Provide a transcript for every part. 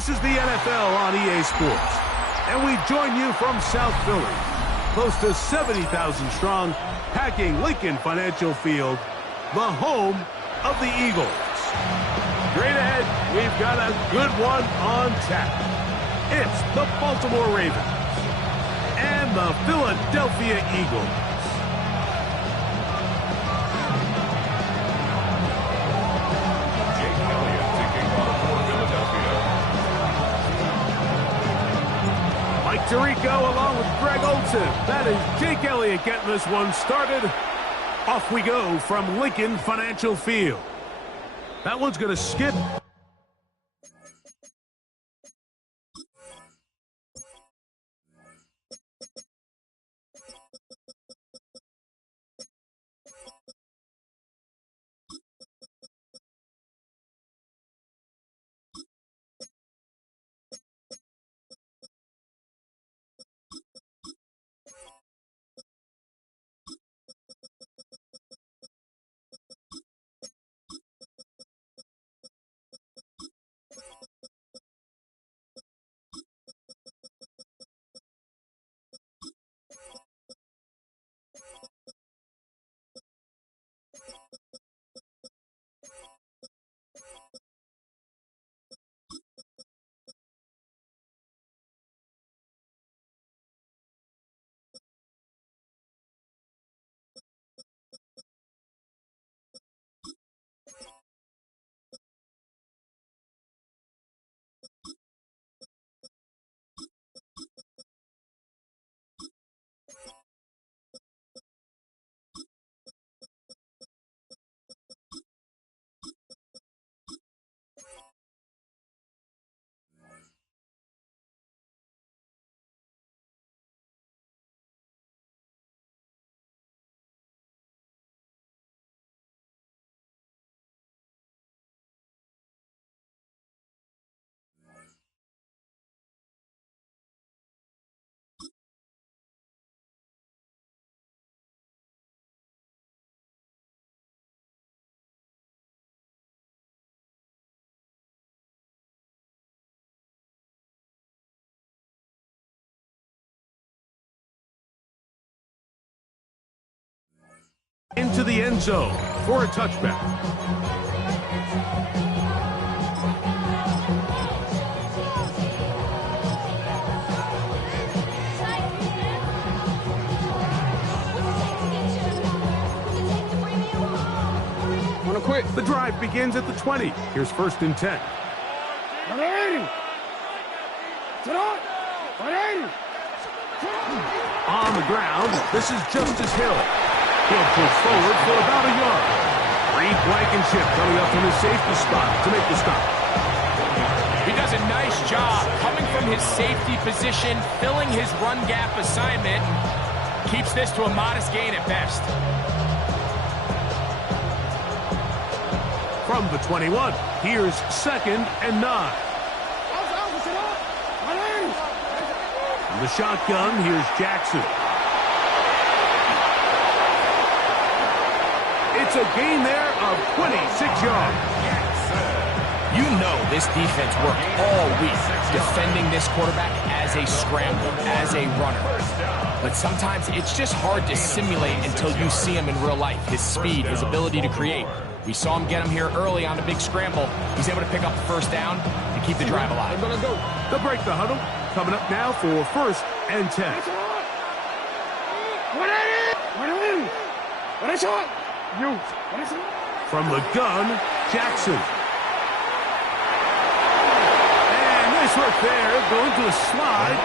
This is the NFL on EA Sports, and we join you from South Philly, close to 70,000 strong, packing Lincoln Financial Field, the home of the Eagles. Straight ahead, we've got a good one on tap. It's the Baltimore Ravens and the Philadelphia Eagles. Mike Tirico along with Greg Olsen. That is Jake Elliott getting this one started. Off we go from Lincoln Financial Field. That one's going to skip. Into the end zone for a touchback. Wanna quit? The drive begins at the 20. Here's 1st and 10. On the ground, this is Justice Hill. He'll push forward for about a yard. Reed Blankenship coming up from his safety spot to make the stop. He does a nice job coming from his safety position, filling his run gap assignment. Keeps this to a modest gain at best. From the 21, here's 2nd and 9. From the shotgun, here's Jackson. It's a gain there of 26 yards. You know this defense worked all week defending this quarterback as a scrambler, as a runner. But sometimes it's just hard to simulate until you see him in real life. His speed, his ability to create. We saw him get him here early on a big scramble. He's able to pick up the 1st down and keep the drive alive. They'll break the huddle. Coming up now for 1st and 10. From the gun, Jackson. And nice work there. Going to the slide.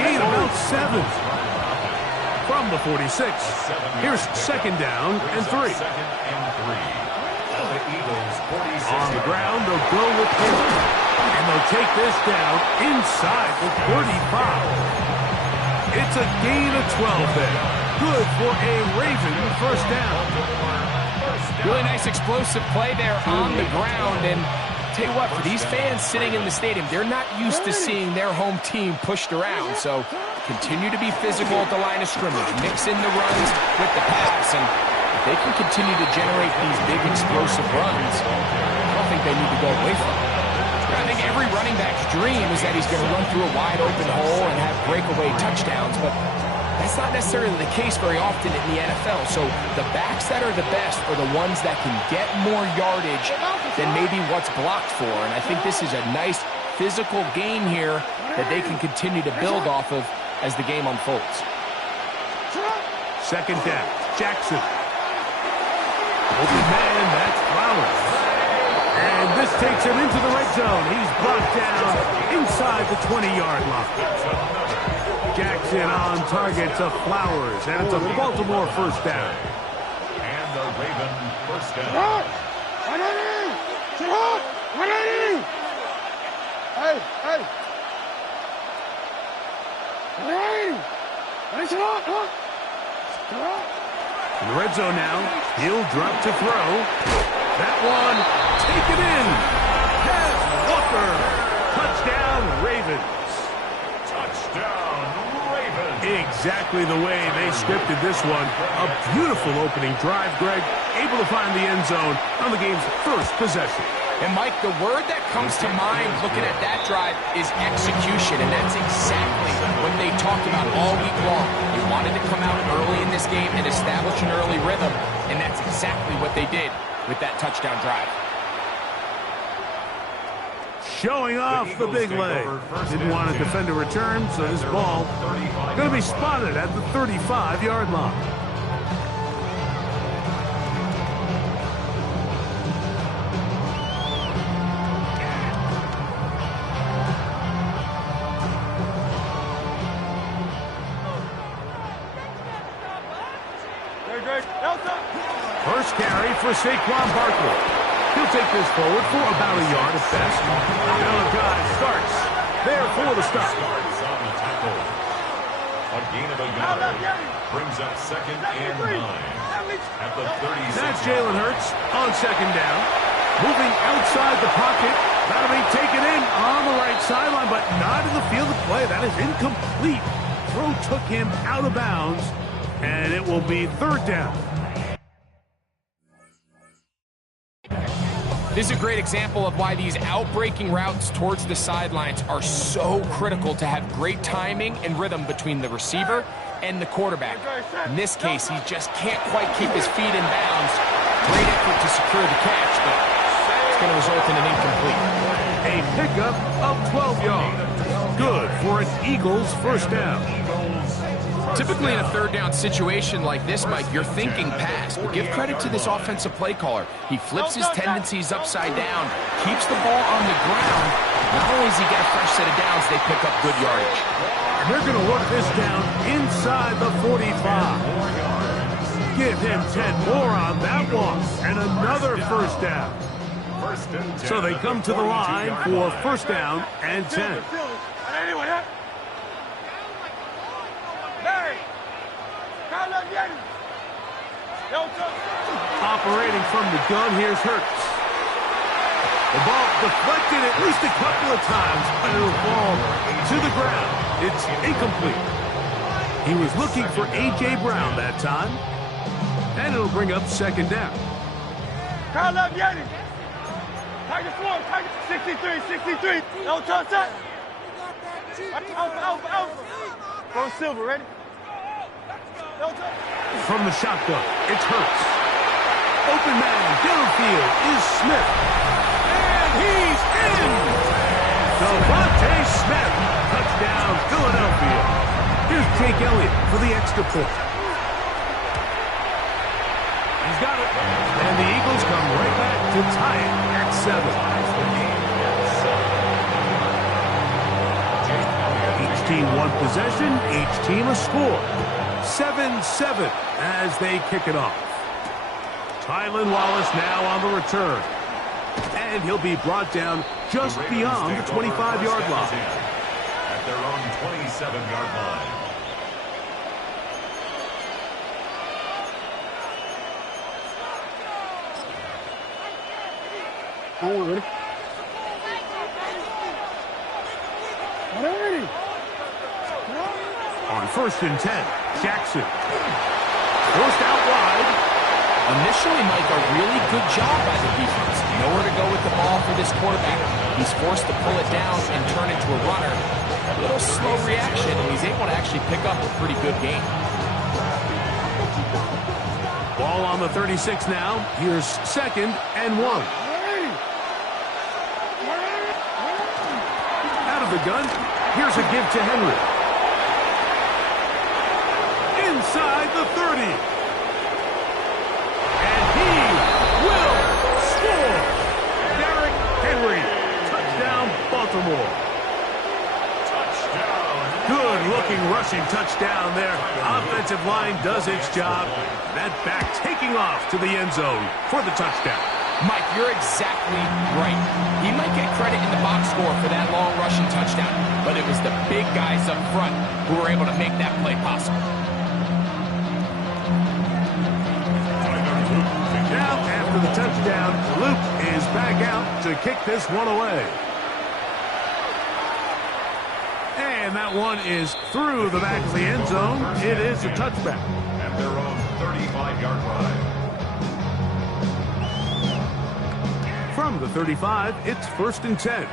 Gain about 7. From the 46. Here's 2nd down and 3. On the ground, they'll go with him. And they'll take this down inside the 35. It's a gain of 12 there. Good for a Raven 1st down. Really nice explosive play there on the ground. And tell you what, for these fans sitting in the stadium, they're not used to seeing their home team pushed around. So continue to be physical at the line of scrimmage. Mix in the runs with the pass. And if they can continue to generate these big explosive runs, I don't think they need to go away from it. I think every running back's dream is that he's going to run through a wide open hole and have breakaway touchdowns, but that's not necessarily the case very often in the NFL. So the backs that are the best are the ones that can get more yardage than maybe what's blocked for. And I think this is a nice physical game here that they can continue to build off of as the game unfolds. Second down, Jackson. Open man, that's Flowers. And this takes him into the red zone. He's brought down inside the 20-yard line. Jackson on target to Flowers, and it's a Baltimore first down. And the Raven first down. Hey, hey. In the red zone now, he'll drop to throw. That one, taken in. Has Walker. Touchdown, Ravens. Touchdown, Ravens. Exactly the way they scripted this one. A beautiful opening drive, Greg. Able to find the end zone on the game's first possession. And, Mike, the word that comes to mind looking at that drive is execution, and that's exactly what they talked about all week long. They wanted to come out early in this game and establish an early rhythm, and that's exactly what they did with that touchdown drive. Showing off the big leg. Didn't want to defend a return, so this ball going to be spotted at the 35-yard line. First carry for Saquon Barkley. He'll take this forward for about a yard at best. Malachi starts there for the stop. Starts on the tackle. A gain of a yard. Brings up second and 9. At the 36. That's Jalen Hurts on second down. Moving outside the pocket. That'll be taken in on the right sideline, but not in the field of play. That is incomplete. Throw took him out of bounds, and it will be third down. This is a great example of why these outbreaking routes towards the sidelines are so critical to have great timing and rhythm between the receiver and the quarterback. In this case, he just can't quite keep his feet in bounds. Great effort to secure the catch, but it's going to result in an incomplete. A pickup of 12 yards. Good for an Eagles first down. Typically in a third down situation like this, Mike, you're thinking pass, but give credit to this offensive play caller. He flips his tendencies upside down, keeps the ball on the ground. Not only does he get a fresh set of downs, they pick up good yardage. And they're going to work this down inside the 45. Give him 10 more on that one, and another first down. So they come to the line for first down and 10. Operating from the gun, here's Hurts. The ball deflected at least a couple of times, but it'll fall to the ground. It's incomplete. He was looking for A.J. Brown that time, and it'll bring up second down. Target 63. No touch. Alpha. Go Silver, ready? From the shotgun, it's Hurts. Open man, downfield is Smith. And he's in! Devontae Smith, touchdown, Philadelphia. Here's Jake Elliott for the extra point. He's got it. And the Eagles come right back to tie it at 7. Each team one possession, each team a score. 7-7 as they kick it off. Tylan Wallace now on the return. And he'll be brought down just beyond the 25-yard line. At their own 27-yard line. Ready? On first and 10, Jackson. Forced out wide. Initially, Mike, a really good job by the defense. Nowhere to go with the ball for this quarterback. He's forced to pull it down and turn into a runner. A little slow reaction, and he's able to actually pick up a pretty good game. Ball on the 36 now. Here's 2nd and 1. Out of the gun. Here's a give to Henry. Inside the 30. And he will score. Derrick Henry. Touchdown, Baltimore. Good-looking rushing touchdown there. Offensive line does its job. That back taking off to the end zone for the touchdown. Mike, you're exactly right. He might get credit in the box score for that long rushing touchdown, but it was the big guys up front who were able to make that play possible. Now, after the touchdown, Luke is back out to kick this one away. And that one is through the back of the end zone. It is a touchback. At their own 35-yard line. From the 35, it's 1st and 10.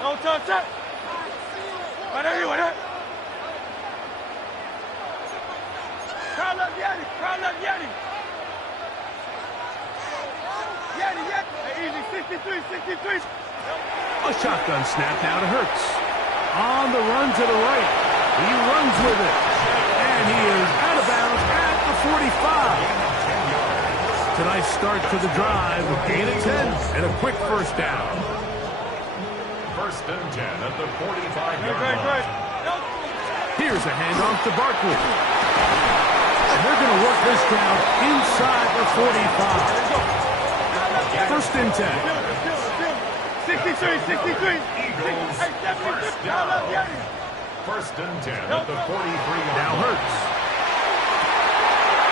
No touch it. Right there, right there. Crowd up, Yeti. Crowd up, Yeti. Yeti, Yeti. Hey, easy, 63. A shotgun snap now to Hurts. On the run to the right. He runs with it. And he is out of bounds at the 45. Tonight's start to the drive, a gain of 10 and a quick first down. 1st and 10 at the 45-yard line. Here's a handoff to Barkley. And they're going to work this down inside the 45. 1st and 10. 63. Eagles, first down. 1st and 10 at the 43-yard Now line. Hurts.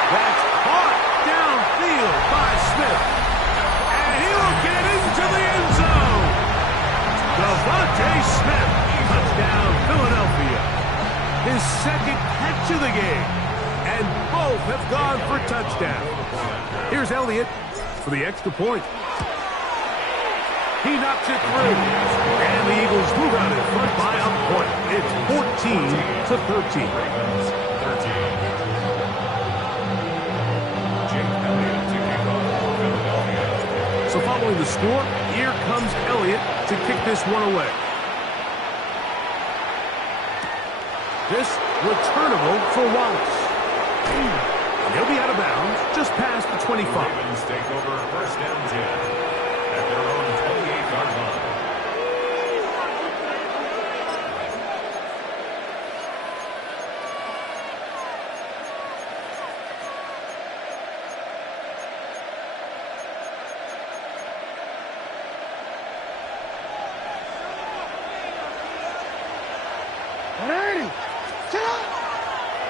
That's caught downfield by Smith. And he will get into the end zone. Devontae Smith. Touchdown, Philadelphia. His 2nd catch of the game. And both have gone for touchdown. Here's Elliott for the extra point. He knocks it through. And the Eagles move out in front by a point. It's 14-13. Jake Elliott to kick off for Philadelphia. So following the score, here comes Elliott to kick this one away. This returnable for Wallace. And he'll be out of bounds just past the 25. Ravens take over 1st and 10 at their own 28-yard line.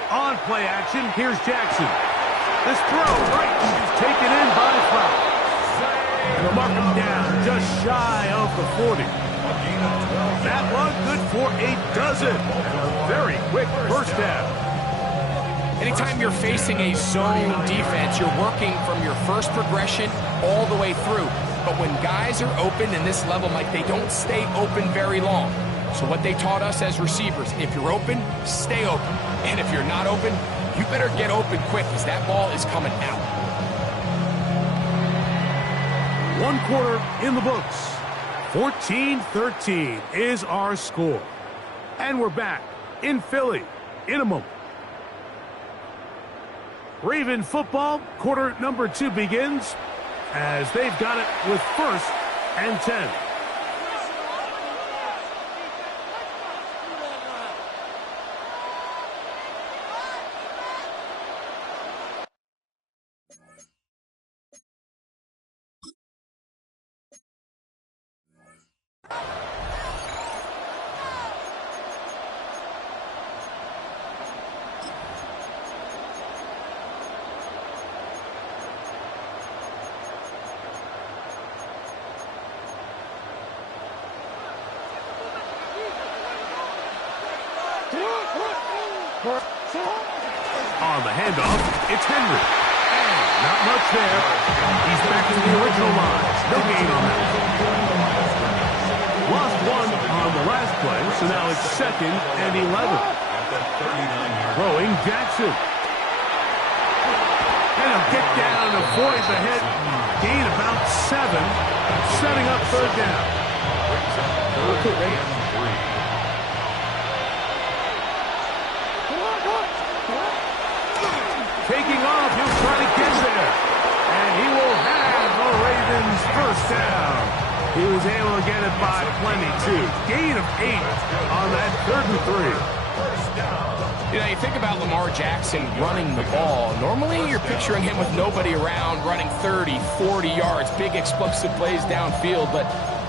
On play action, here's Jackson. This throw right is taken in by Flowers. And they'll mark him down just shy of the 40. That one good for a dozen. A very quick first down. Anytime you're facing a zone defense, you're working from your first progression all the way through. But when guys are open in this level, Mike, they don't stay open very long. So what they taught us as receivers, if you're open, stay open. And if you're not open, you better get open quick because that ball is coming out. 1 quarter in the books. 14-13 is our score. And we're back in Philly in a moment. Raven football, quarter number 2 begins as they've got it with 1st and 10. On the handoff, it's Henry. And Not much there. He's back to the original line. No gain on that. Lost one on the last play, so now it's 2nd and 11. Throwing Jackson. And he'll get down and avoid the hit. Gain about 7. Setting up 3rd down. Taking off, he'll try to get there. And he will have the Ravens 1st down. He was able to get it by plenty, too. Gain of 8 on that 3rd and 3. You know, you think about Lamar Jackson running the ball. Normally, you're picturing him with nobody around, running 30, 40 yards, big explosive plays downfield, but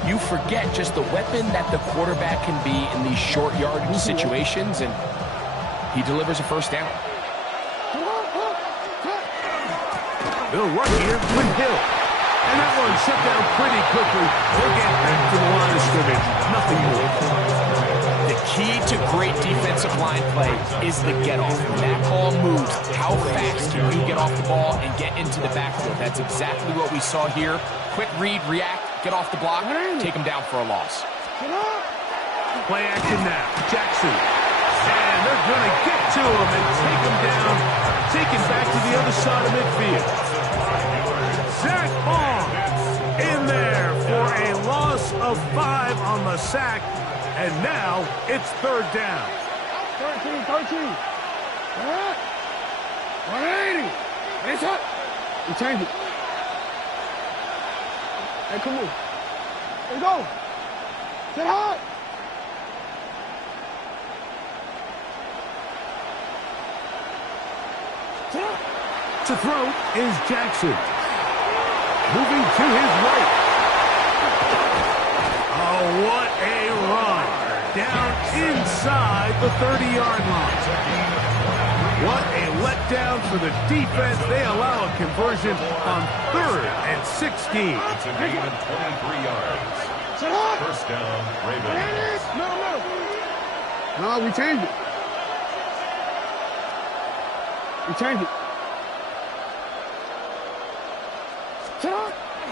you forget just the weapon that the quarterback can be in these short yardage situations, and he delivers a 1st down. They'll run here with Hill. And that one shut down pretty quickly. They'll get back to the line of scrimmage. Nothing more. The key to great defensive line play is the get-off. When that ball moves, how fast can you get off the ball and get into the backfield? That's exactly what we saw here. Quick read, react, get off the block, take him down for a loss. Play action now. Jackson. And they're going to get to him and take him down. Take him back to the other side of midfield. Zach Bond in there for a loss of 5 on the sack. And now it's 3rd down. 13. 180. It's up. You change it. Hey, come on. Let's go. Sit hard. To throw is Jackson. Moving to his right. Oh, what a run. Down inside the 30-yard line. What a letdown for the defense. They allow a conversion on 3rd and 16. It's a gain of 23 yards. 1st down, Ravens. No, we changed it. We changed it.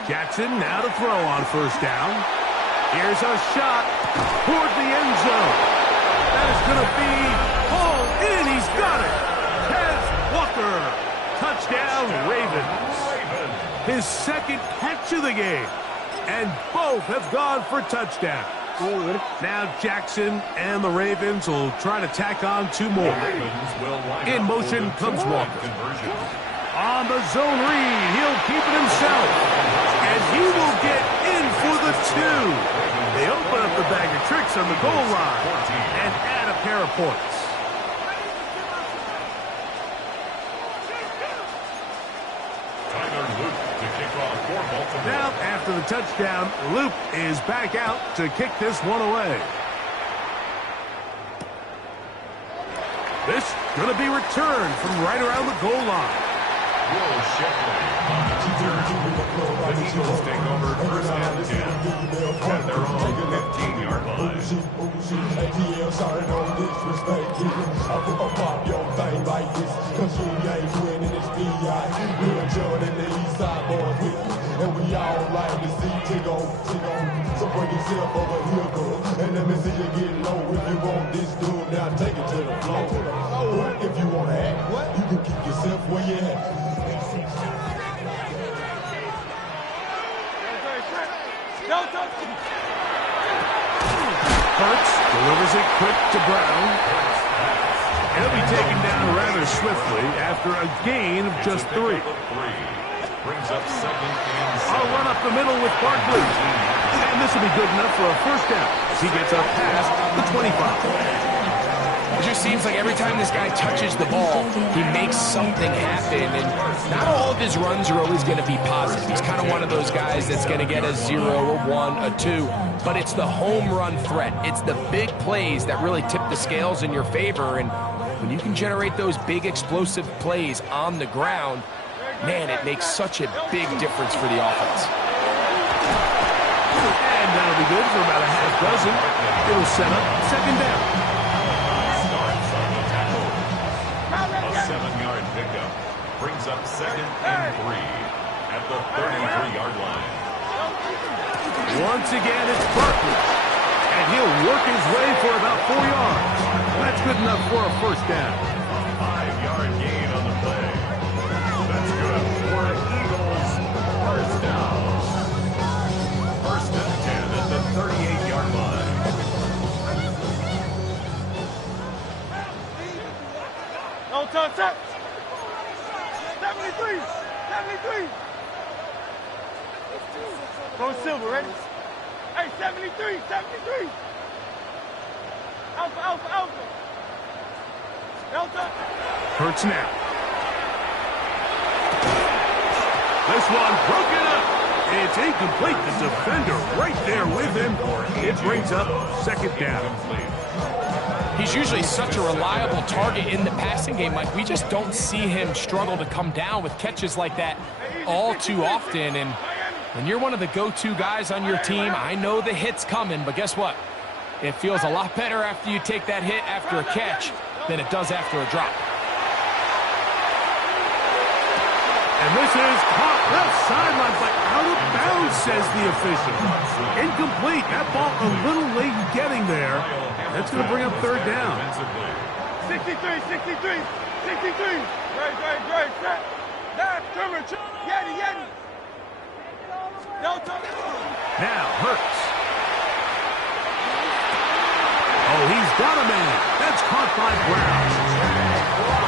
Jackson now to throw on 1st down. Here's a shot toward the end zone. That is going to be hauled in. He's got it. Tez Walker. Touchdown, Ravens. His 2nd catch of the game. And both have gone for touchdowns. Now Jackson and the Ravens will try to tack on 2 more. In motion comes Walker. On the zone read, he'll keep it himself. And he will get in for the 2. They open up the bag of tricks on the goal line and add a pair of points. Now, after the touchdown, Luke is back out to kick this one away. This going to be returned from right around the goal line. Will Shipley on the return. The Eagles take over 1st and 10 at their own 15-yard line. ATL, sorry, don't disrespect you. I put a pop your thing like this, cause you ain't winning this B.I. We're joining the East Side boys with me, and we all like to see Tigo. So bring yourself over here, girl, and let me see you get low. If you want this dude, now take it to the floor. But if you want to act, you can keep yourself where you at. Hurts delivers it quick to Brown. He'll be taken down rather swiftly after a gain of just 3. Brings up 2nd and 7. I'll run up the middle with Barkley. And this will be good enough for a 1st down as he gets up past the 25. It just seems like every time this guy touches the ball, he makes something happen. And not all of his runs are always going to be positive. He's kind of one of those guys that's going to get a 0, a 1, a 2. But it's the home run threat. It's the big plays that really tip the scales in your favor. And when you can generate those big explosive plays on the ground, man, it makes such a big difference for the offense. And that'll be good for about a half dozen. It'll set up 2nd down. A 7-yard pickup. Brings up 2nd and 3 at the 33-yard line. Once again, it's Barkley. And he'll work his way for about 4 yards. That's good enough for a first down. A 5-yard gain on the play. That's good for Eagles. First down. First and 10 at the 38-yard line. No time, set. 73. 73. Go Silver, ready? Hey, 73. 73. Alpha, Alpha, Alpha. Delta. Hurts now. This one broken up. It's incomplete. The defender right there with him. It brings up second down. He's usually such a reliable target in the passing game, Mike. We just don't see him struggle to come down with catches like that all too often. And when you're one of the go-to guys on your team, I know the hit's coming, but guess what? It feels a lot better after you take that hit after a catch than it does after a drop. And this is caught left sideline, but out of bounds, says the official. Incomplete. That ball a little late getting there. That's going to bring up third down. 63, 63, 63. Right, set. Now, Trimmer, Yeti, Yeti. Delta. Now, Hurts. Oh, he's got a man. That's caught by Brown.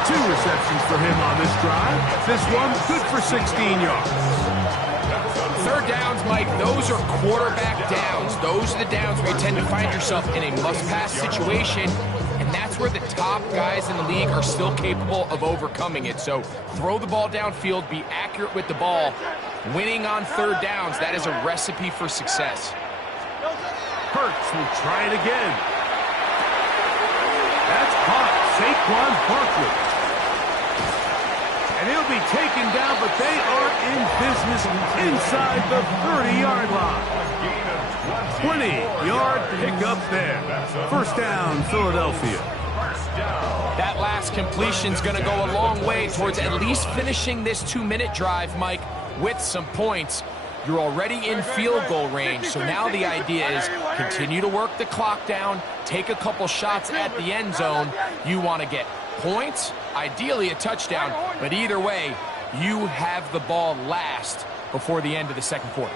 2 receptions for him on this drive. This one good for 16 yards. Third downs, Mike, those are quarterback downs. Those are the downs where you tend to find yourself in a must-pass situation, and that's where the top guys in the league are still capable of overcoming it. So throw the ball downfield, be accurate with the ball. Winning on third downs, that is a recipe for success. Hurts will try it again. That's caught. Saquon Barkley. And he'll be taken down, but they are in business inside the 30-yard line. 20-yard pickup there. First down, Philadelphia. That last completion's going to go a long way towards at least finishing this 2-minute drive, Mike, with some points. You're already in field goal range, so now the idea is continue to work the clock down, take a couple shots at the end zone. You want to get points, ideally a touchdown, but either way, you have the ball last before the end of the second quarter.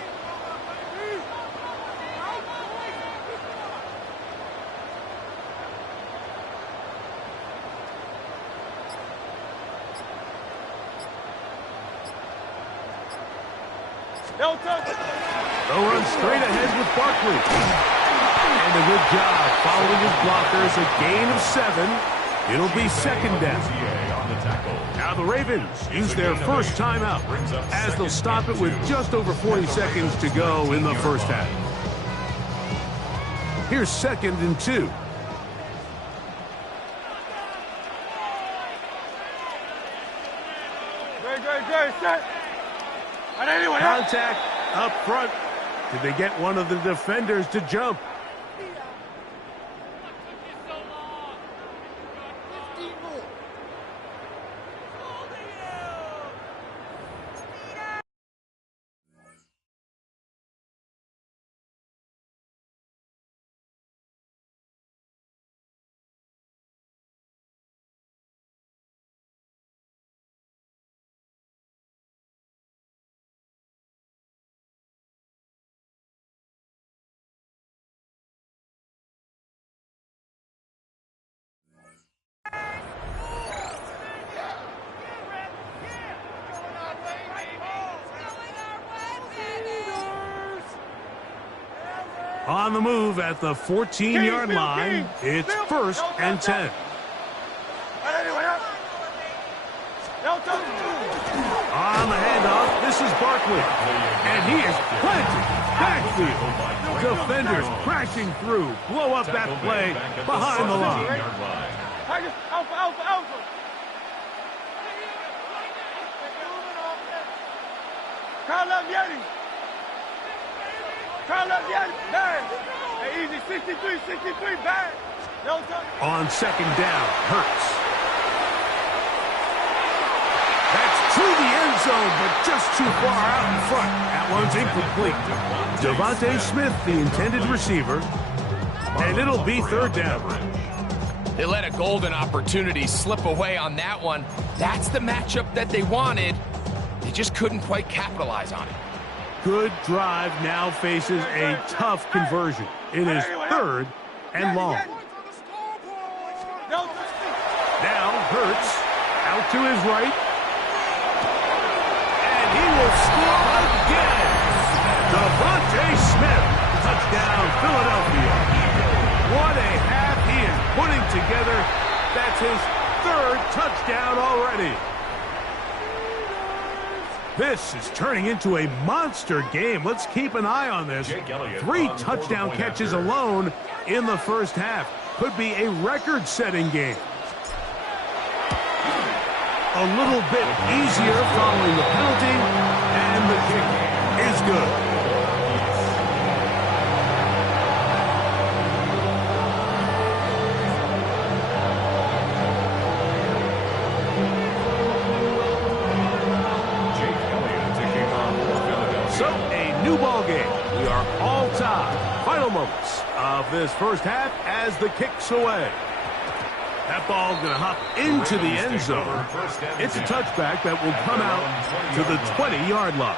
They'll run straight ahead with Barkley. And a good job following his blockers. A gain of 7. It'll be second down. Now the Ravens use their first timeout as they'll stop it with just over 40 seconds to go in the first half. Here's 2nd and 2. Great, set. Contact up front. Did they get one of the defenders to jump? On the move at the 14-yard line, it's 1st and 10. On the handoff, this is Barkley. And he is planted. Backfield. Defenders crashing through. Blow up that play behind the line. Alpha. Carl up Yeti. Bang. Hey, easy. 63, bang. On second down, Hurts. That's to the end zone, but just too far out in front. That one's incomplete. Devontae Smith, the intended receiver, and it'll be third down. They let a golden opportunity slip away on that one. That's the matchup that they wanted. They just couldn't quite capitalize on it. Good drive now faces a tough conversion. It is third and long. Now Hurts out to his right. And he will score again. Devontae Smith, touchdown Philadelphia. What a half he is putting together. That's his third touchdown already. This is turning into a monster game. Let's keep an eye on this. 3 touchdown catches alone in the first half. Could be a record-setting game. A little bit easier following the penalty, and the kick is good. So, a new ball game. We are all tied. Final moments of this first half as the kick's away. That ball going to hop into the end zone. It's a touchback that will come out to the 20-yard line.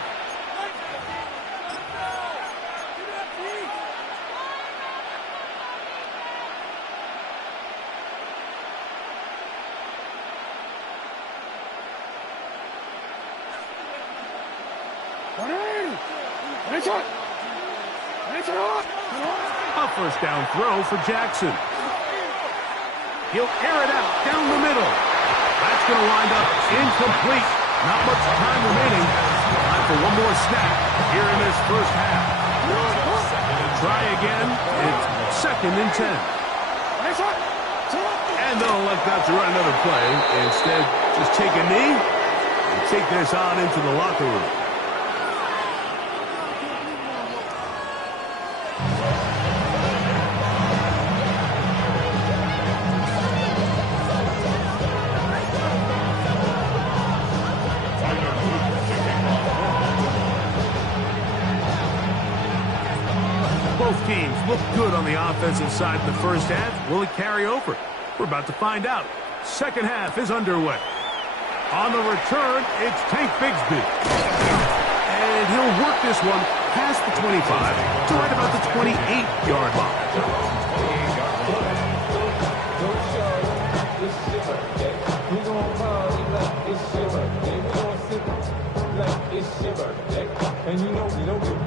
A first down throw for Jackson. He'll air it out down the middle. That's going to wind up incomplete. Not much time remaining. Time for one more snap here in this first half. Try again. It's 2nd and 10. And they'll elect not to run another play. Instead, just take a knee and take this on into the locker room. Both teams look good on the offensive side in the first half. Will it carry over? We're about to find out. Second half is underway. On the return, it's Tank Bigsby. And he'll work this one past the 25 to right about the 28-yard line. And you know we don't give a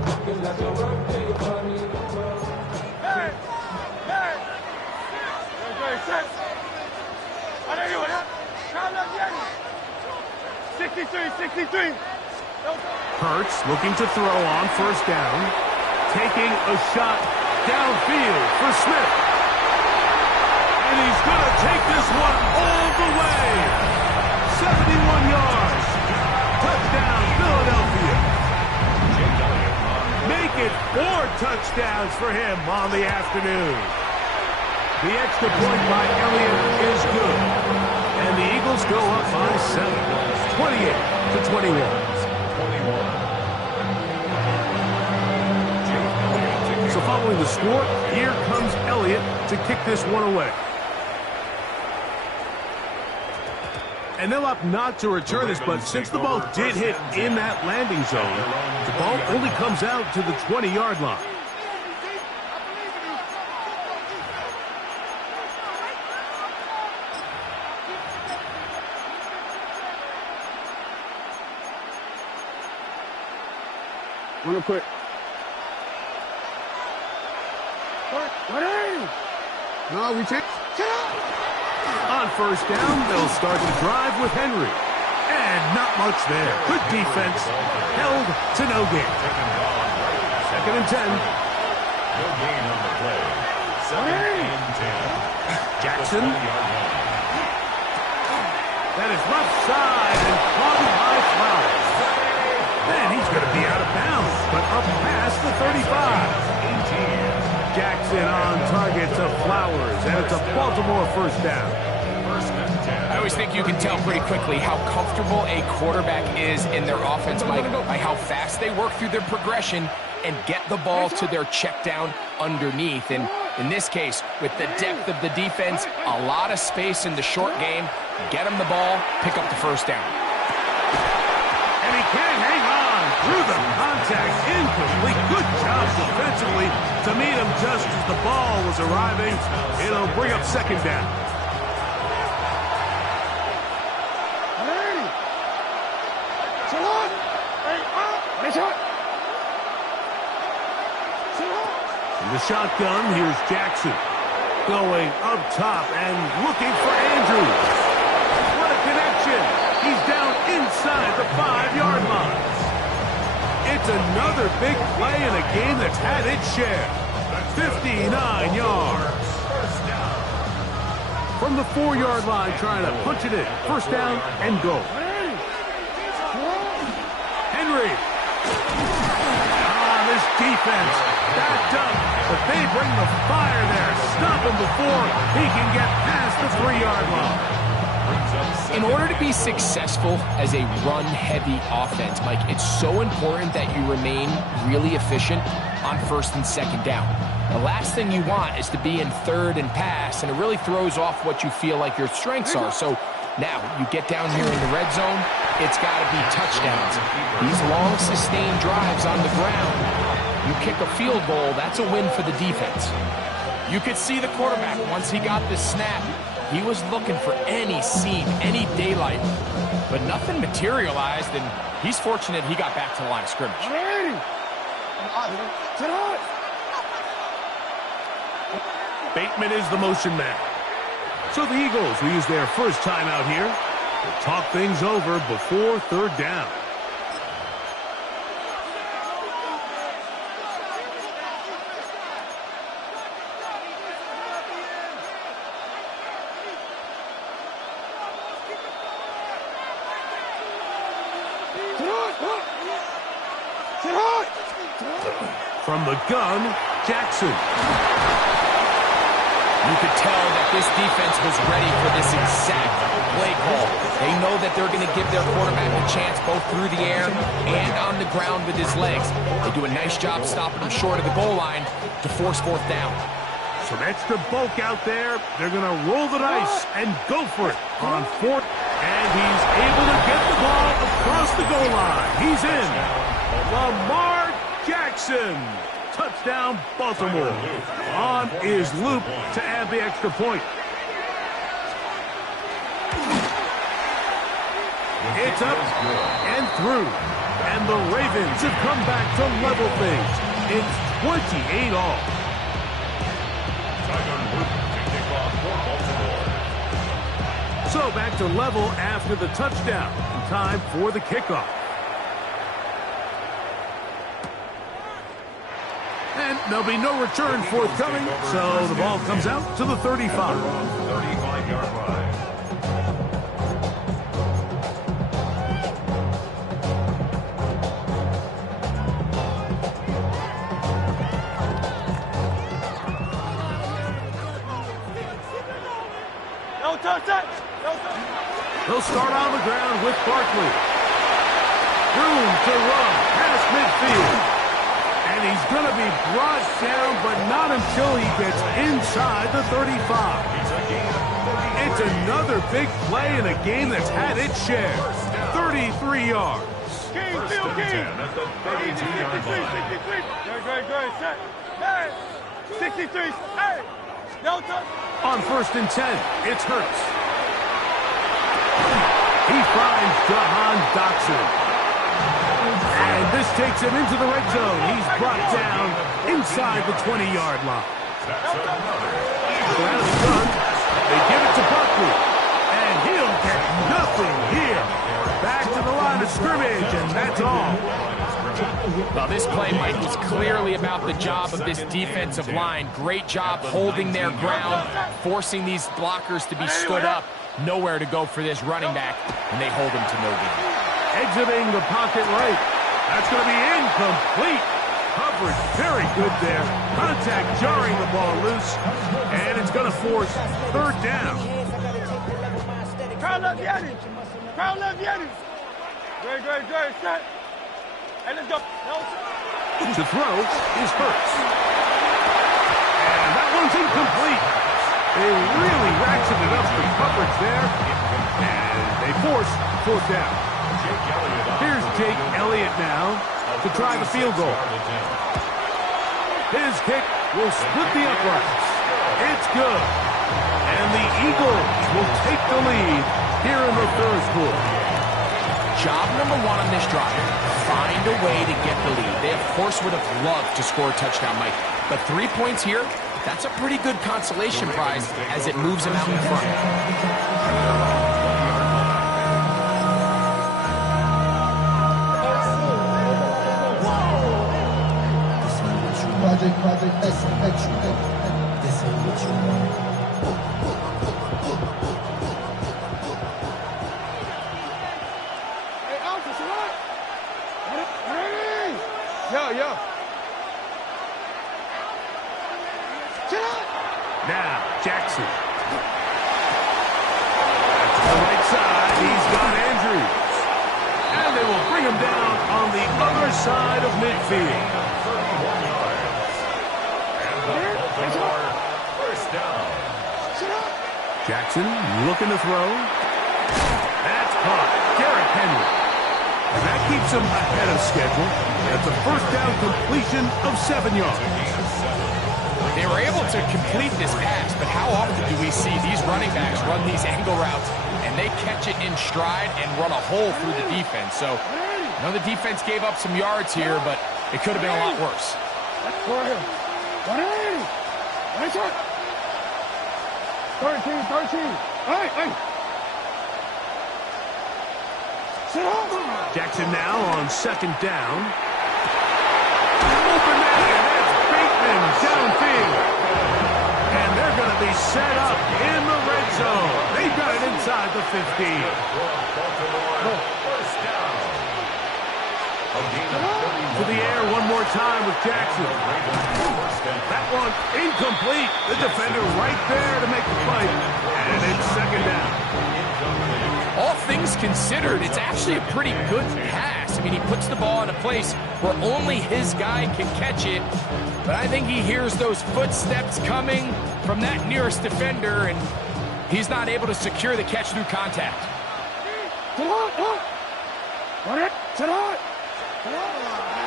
like your birthday, honey. Hey! Hey! Hey! I know you want that. 63. Hurts looking to throw on first down. Taking a shot downfield for Smith. And he's going to take this one all the way. 71 yards. Touchdown, Philadelphia. Make it 4 touchdowns for him on the afternoon. The extra point by Elliott is good. And the Eagles go up by 7, 28-21. So following the score, here comes Elliott to kick this one away. And they'll opt not to return this, but since the ball did hit in that landing zone, the ball only comes out to the 20-yard line. Real quick. No, we take. On first down, they'll start the drive with Henry. And not much there. Good defense. Held to no gain. 2nd and 10. No gain on the play. 2nd and 10. Jackson. That is left side and caught by Flowers. And he's going to be out of bounds, but up past the 35. Jackson on target to Flowers, and it's a Baltimore first down. First and 10. I always think you can tell pretty quickly how comfortable a quarterback is in their offense, Mike, by how fast they work through their progression and get the ball to their check down underneath. And in this case, with the depth of the defense, a lot of space in the short game, get them the ball, pick up the first down. And he can't hang on through the contact. Incomplete. Good job defensively to meet him just as the ball was arriving. It'll bring up second down. In the shotgun, here's Jackson. Going up top and looking for Andrews. What a connection. He's down inside the 5-yard line. It's another big play in a game that's had its share. 59 yards. From the 4-yard line, trying to punch it in. First down and goal. Henry. This defense backed up, but they bring the fire there. Stop him before he can get past the 3-yard line. In order to be successful as a run-heavy offense, Mike, it's so important that you remain really efficient on first and second down. The last thing you want is to be in third and pass, and it really throws off what you feel like your strengths are. So now you get down here in the red zone, it's got to be touchdowns. These long, sustained drives on the ground, you kick a field goal, that's a win for the defense. You could see the quarterback, once he got this snap, he was looking for any seam, any daylight, but nothing materialized, and he's fortunate he got back to the line of scrimmage. Bateman is the motion man. So the Eagles will use their first timeout here to talk things over before third down. From the gun, Jackson. You could tell that this defense was ready for this exact play call. They know that they're going to give their quarterback a chance both through the air and on the ground with his legs. They do a nice job stopping him short of the goal line to force fourth down. Some extra bulk out there. They're going to roll the dice and go for it on fourth. And he's able to get the ball across the goal line. He's in. Lamar Jackson. Touchdown, Baltimore. On is Loop to add the extra point. It's up and through. And the Ravens have come back to level things. It's 28 all. So back to level after the touchdown. Time for the kickoff. And there'll be no return forthcoming, so the ball comes out to the 35. 35-yard line. No touch that. No touch. They'll start on the ground with Barkley. Room to run past midfield. And he's going to be brought down, but not until he gets inside the 35. It's another big play in a game that's had its share. 33 yards. King, field King. 63. Great. Set. Hey. 63. Hey. No touch. On first and 10, it's Hurts. He finds Jahan Dotson. And this takes him into the red zone. He's brought down inside the 20-yard line. So out of the gun, they give it to Barkley. And he'll get nothing here. Back to the line of scrimmage, and that's all. Well, this play, Mike, was clearly about the job of this defensive line. Great job holding their ground, forcing these blockers to be stood up. Nowhere to go for this running back, and they hold him to no gain. Exiting the pocket right. That's going to be incomplete. Coverage very good there. Contact jarring the ball loose. And it's going to force third down. Crowd love Yanni. Crowd love Yanni. Great, great, great. Set. And let's go. To throw is Hurts. And that one's incomplete. They really ratcheted up the coverage there. And they force fourth down. Here's Jake Elliott now to try the field goal. His kick will split the uprights. It's good. And the Eagles will take the lead here in the third quarter. Job number one on this drive, find a way to get the lead. They, of course, would have loved to score a touchdown, Mike. But 3 points here, that's a pretty good consolation prize as it moves them out in front. Project S, this ain't what you want. Hey, Alpha, so what? Yo. Chill out. Now, Jackson. That's to the right side. He's got Andrews. And they will bring him down on the other side of midfield. First down. Jackson looking to throw. That's caught. Derrick Henry. And that keeps him ahead of schedule. That's a first down completion of 7 yards. They were able to complete this pass, but how often do we see these running backs run these angle routes and they catch it in stride and run a hole through the defense? So, I know the defense gave up some yards here, but it could have been a lot worse. Go ahead. 13. Hey. Sit up. Jackson now on second down. Open man, that's Bateman downfield. And they're going to be set up in the red zone. They've got it inside the 15. First down. To the air one more time with Jackson. That one incomplete. The defender right there to make the play. And it's second down. All things considered, it's actually a pretty good pass. I mean, he puts the ball in a place where only his guy can catch it. But I think he hears those footsteps coming from that nearest defender, and he's not able to secure the catch through contact.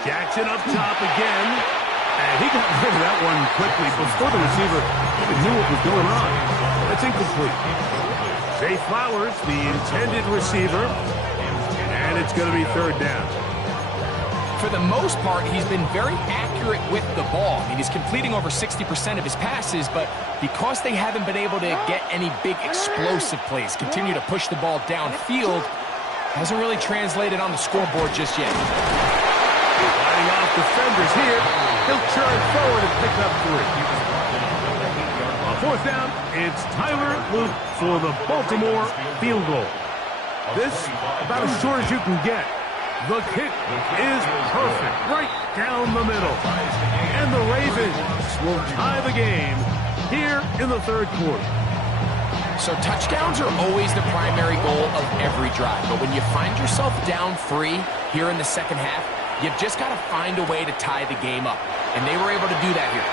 Jackson up top again. And he got rid of that one quickly before the receiver even knew what was going on. That's incomplete. Zay Flowers, the intended receiver. And it's going to be third down. For the most part, he's been very accurate with the ball. I mean, he's completing over 60% of his passes, but because they haven't been able to get any big explosive plays, continue to push the ball downfield, hasn't really translated on the scoreboard just yet. Lining off defenders here. He'll charge forward and pick up 3. On fourth down, it's Tyler Luke for the Baltimore field goal. This, about as short as you can get. The kick is perfect, right down the middle. And the Ravens will tie the game here in the third quarter. So touchdowns are always the primary goal of every drive. But when you find yourself down 3 here in the second half, you've just got to find a way to tie the game up. And they were able to do that here.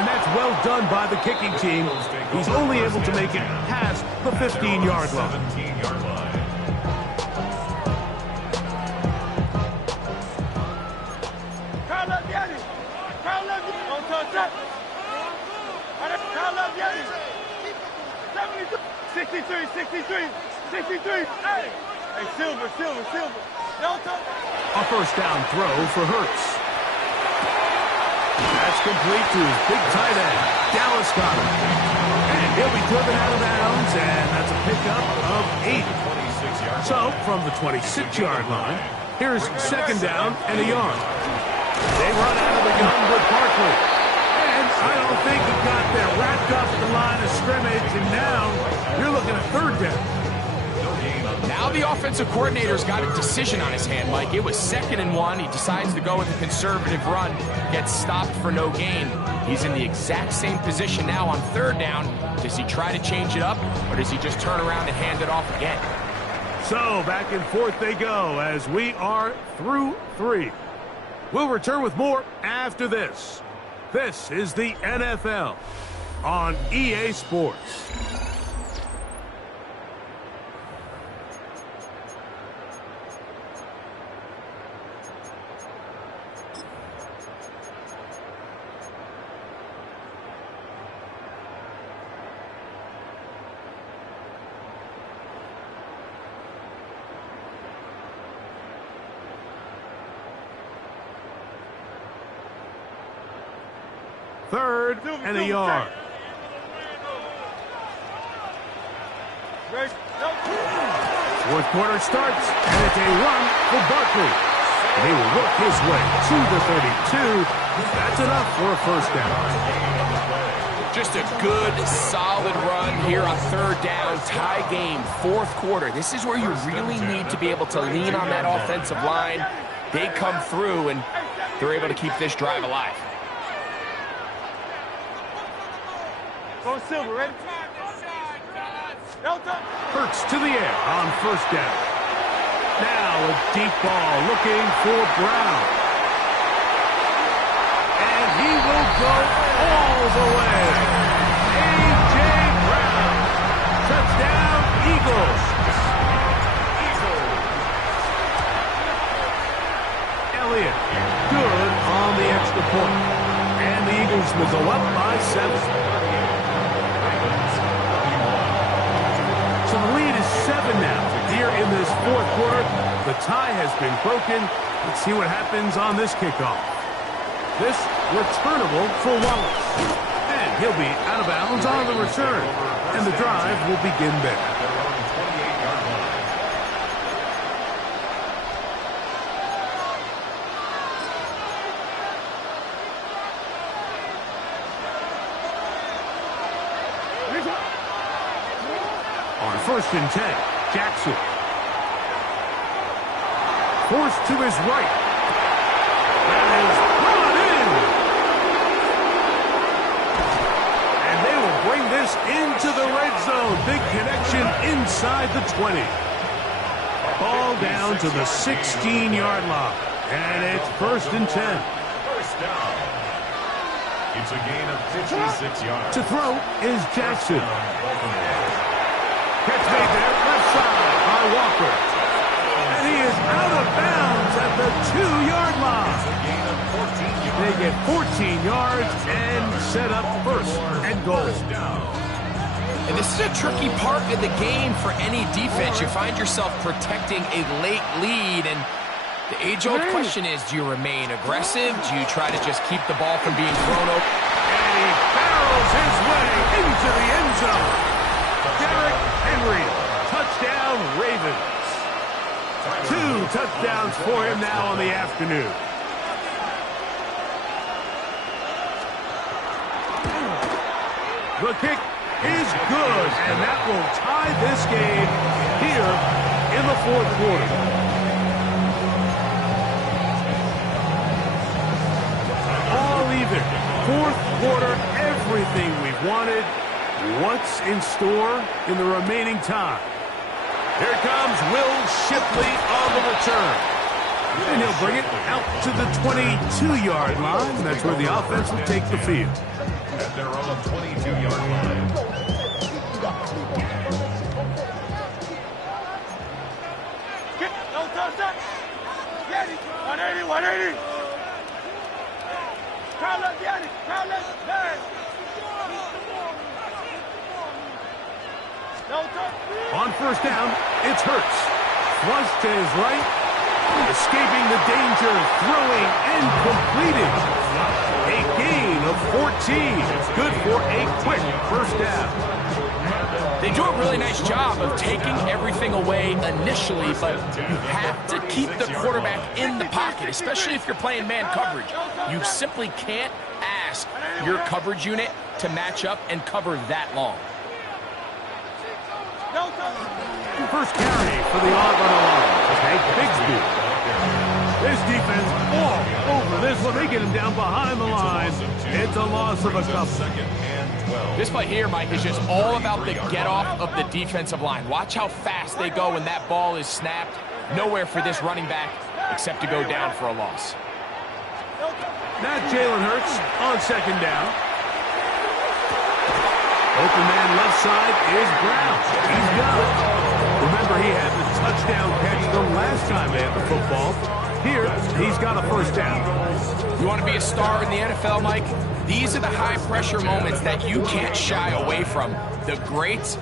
And that's well done by the kicking team. He's only able to make it past the 15-yard line. 17-yard line. Crowd love Yanni. Crowd love Yanni. Don't touch that. Crowd love Yanni. 63. Hey, Silver. Don't touch. A first down throw for Hurts. That's complete to his big tight end, Dallas Goedert. And he'll be driven out of bounds, and that's a pickup of 8. So, from the 26-yard line, here's second down and a yard. They run out of the gun with Barkley. And I don't think he got there wrapped up at the line of scrimmage, and now you're looking at third down. Now Well, the offensive coordinator's got a decision on his hand, Mike. It was 2nd and 1. He decides to go with a conservative run, gets stopped for no gain. He's in the exact same position now on 3rd down. Does he try to change it up, or does he just turn around and hand it off again? So back and forth they go as we are through 3. We'll return with more after this. This is the NFL on EA Sports. Third and a yard. Fourth quarter starts, and it's a run for Barkley. He will work his way to the 32. That's enough for a first down. Just a good, solid run here on 3rd down. Tie game, 4th quarter. This is where you really need to be able to lean on that offensive line. They come through, and they're able to keep this drive alive. Go Silver, ready? Hurts to the air on 1st down. Now a deep ball looking for Brown. And he will go all the way. A.J. Brown. Touchdown, Eagles. Elliott, good on the extra point. And the Eagles will go up by 7. So the lead is 7 now. Here in this 4th quarter, the tie has been broken. Let's see what happens on this kickoff. This returnable for Wallace. And he'll be out of bounds on the return. And the drive will begin there. On 1st and 10, Jackson. Forced to his right. That is brought in. And they will bring this into the red zone. Big connection inside the 20. Ball down to the 16-yard line. And it's 1st and 10. First down. It's a gain of 56 yards. To throw is Jackson. Catch made there, left side by Walker. And he is out of bounds at the 2-yard line. They get 14 yards and set up 1st and goal. And this is a tricky part of the game for any defense. You find yourself protecting a late lead, and the age-old question is, do you remain aggressive? Do you try to just keep the ball from being thrown over? And he barrels his way into the end zone. Derrick Henry, touchdown Ravens. 2 touchdowns for him now on the afternoon. The kick is good, and that will tie this game here in the 4th quarter. All even. 4th quarter, everything we've wanted. What's in store in the remaining time? Here comes Will Shipley on the return. And he'll bring it out to the 22-yard line. That's where the offense will take the field. At their own 22-yard line. No touchdown. Get it. 180, 180. Crowd left, get it. Crowd left, man. On 1st down, it's Hurts. Flush to his right. Escaping the danger, throwing and completing. A gain of 14. It's good for a quick 1st down. They do a really nice job of taking everything away initially, but you have to keep the quarterback in the pocket, especially if you're playing man coverage. You simply can't ask your coverage unit to match up and cover that long. first carry for the Auburn Alliance. Hank Bigsby. This defense all over this one. They get him down behind the line. It's a loss of a couple. This play here, Mike, is just all about the get-off of the defensive line. Watch how fast they go when that ball is snapped. Nowhere for this running back except to go down for a loss. Now Jalen Hurts on second down. Open man left side is Brown. He's got it. Remember, he had the touchdown catch the last time they had the football. Here, he's got a first down. You want to be a star in the NFL, Mike? These are the high-pressure moments that you can't shy away from. The greats,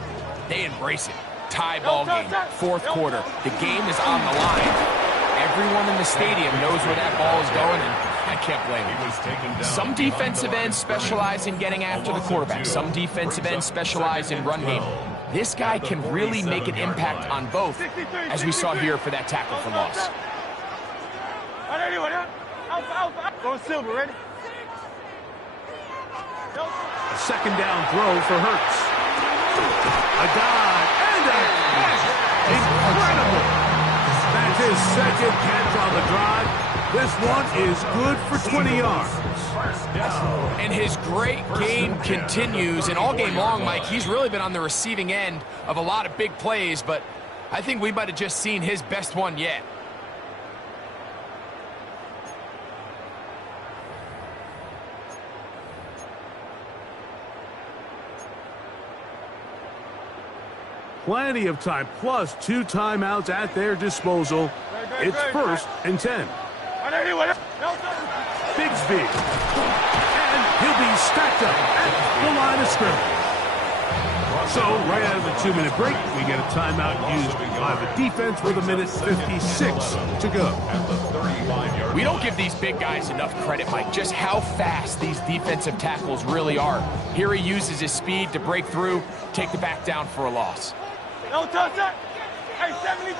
they embrace it. Tie ball game, fourth quarter. The game is on the line. Everyone in the stadium knows where that ball is going, and I can't blame him. Some defensive ends specialize in getting after the quarterback. Some defensive ends specialize in run game. This guy can really make an impact on both, as we saw here for that tackle for loss. Going silver, ready? A second down throw for Hurts. A dive and a catch. Incredible. That's his second catch on the drive. This one is good for 20 yards. And his great game continues. And all game long, Mike, he's really been on the receiving end of a lot of big plays, but I think we might have just seen his best one yet. Plenty of time, plus 2 timeouts at their disposal. It's first and 10. Bigsby. And he'll be stacked up at the line of scrimmage. So, right out of the 2-minute break, we get a timeout used by the defense with 1:56 to go. We don't give these big guys enough credit, Mike, just how fast these defensive tackles really are. Here he uses his speed to break through, take the back down for a loss. No touch that. Hey, 70.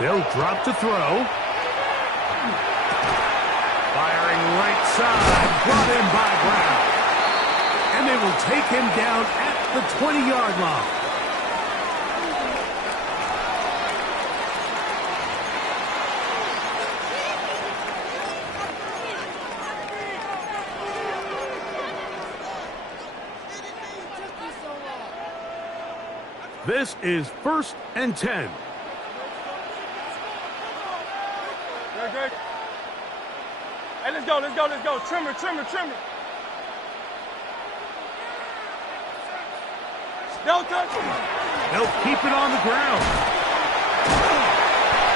They'll drop to throw. Firing right side, brought in by Brown. And they will take him down at the 20-yard line. This is first and 10. Good. Hey, let's go. Trimmer. No touch. They'll keep it on the ground.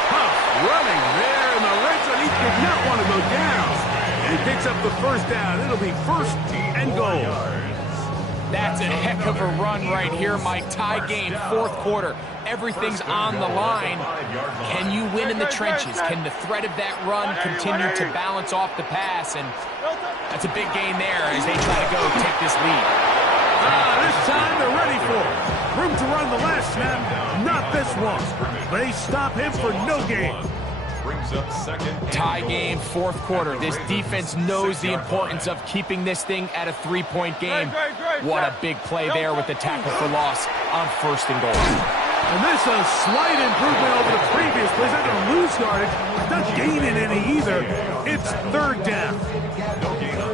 Huff running there in the red zone. He did not want to go down. And he picks up the first down. It'll be first and goal. That's a heck of a run right here, Mike. Tie game, fourth quarter. Everything's on the line. Can you win in the trenches? Can the threat of that run continue to balance off the pass? And that's a big gain there as they try to go take this lead. This time they're ready for it. Room to run the last snap. Not this one. They stop him for no gain. Tie game, fourth quarter. This defense knows the importance of keeping this thing at a 3-point game. What a big play there with the tackle for loss on first and goal. And this is a slight improvement over the previous plays. Not going to lose yardage, not gaining any either. It's third down.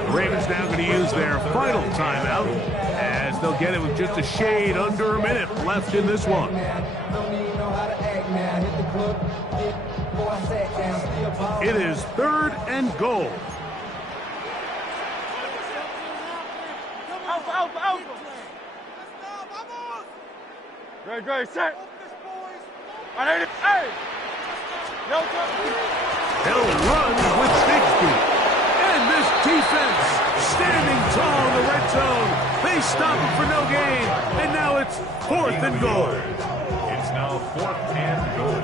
The Ravens now going to use their final timeout as they'll get it with just a shade under a minute left in this one. It is third and goal. Alpha. Great, set. Hey! No touch. They'll run with Bigsby. And this defense standing tall in the red zone. They stop him for no gain. And now it's fourth and goal. It's now fourth and goal.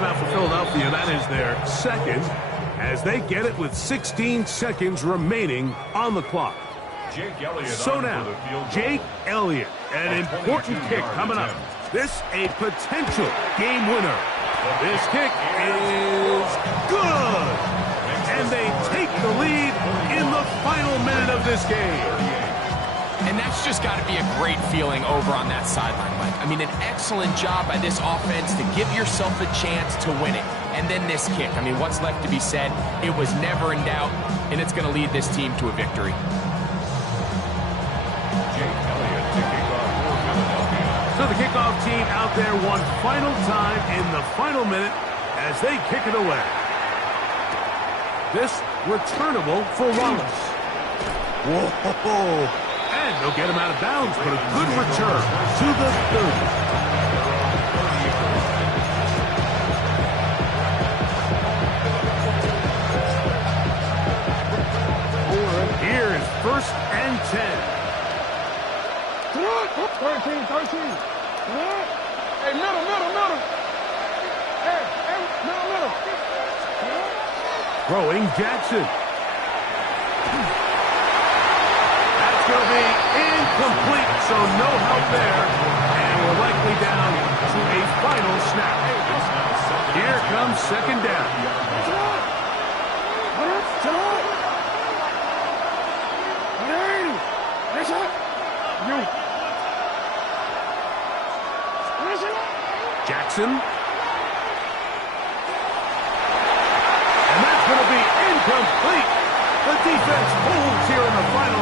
timeout for Philadelphia. That is their second, as they get it with 16 seconds remaining on the clock. Jake Elliott So on now, for the field goal. Jake Elliott, an important kick coming up. This a potential game winner. This kick is good. And they take the lead in the final minute of this game. And that's just got to be a great feeling over on that sideline, Mike. I mean, an excellent job by this offense to give yourself a chance to win it. And then this kick. I mean, what's left to be said? It was never in doubt, and it's going to lead this team to a victory. Jake Elliott to kick off for Philadelphia. So the kickoff team out there one final time in the final minute as they kick it away. This returnable for Wallace. Whoa! And they'll get him out of bounds, but a good return to the 30. Here is 1st and 10. 13. Hey, middle. Hey, middle. Throwing Jackson. That's going to be incomplete, so no help there. And we're likely down to a final snap. Here comes 2nd down. Jackson. And that's going to be incomplete. The defense holds here in the final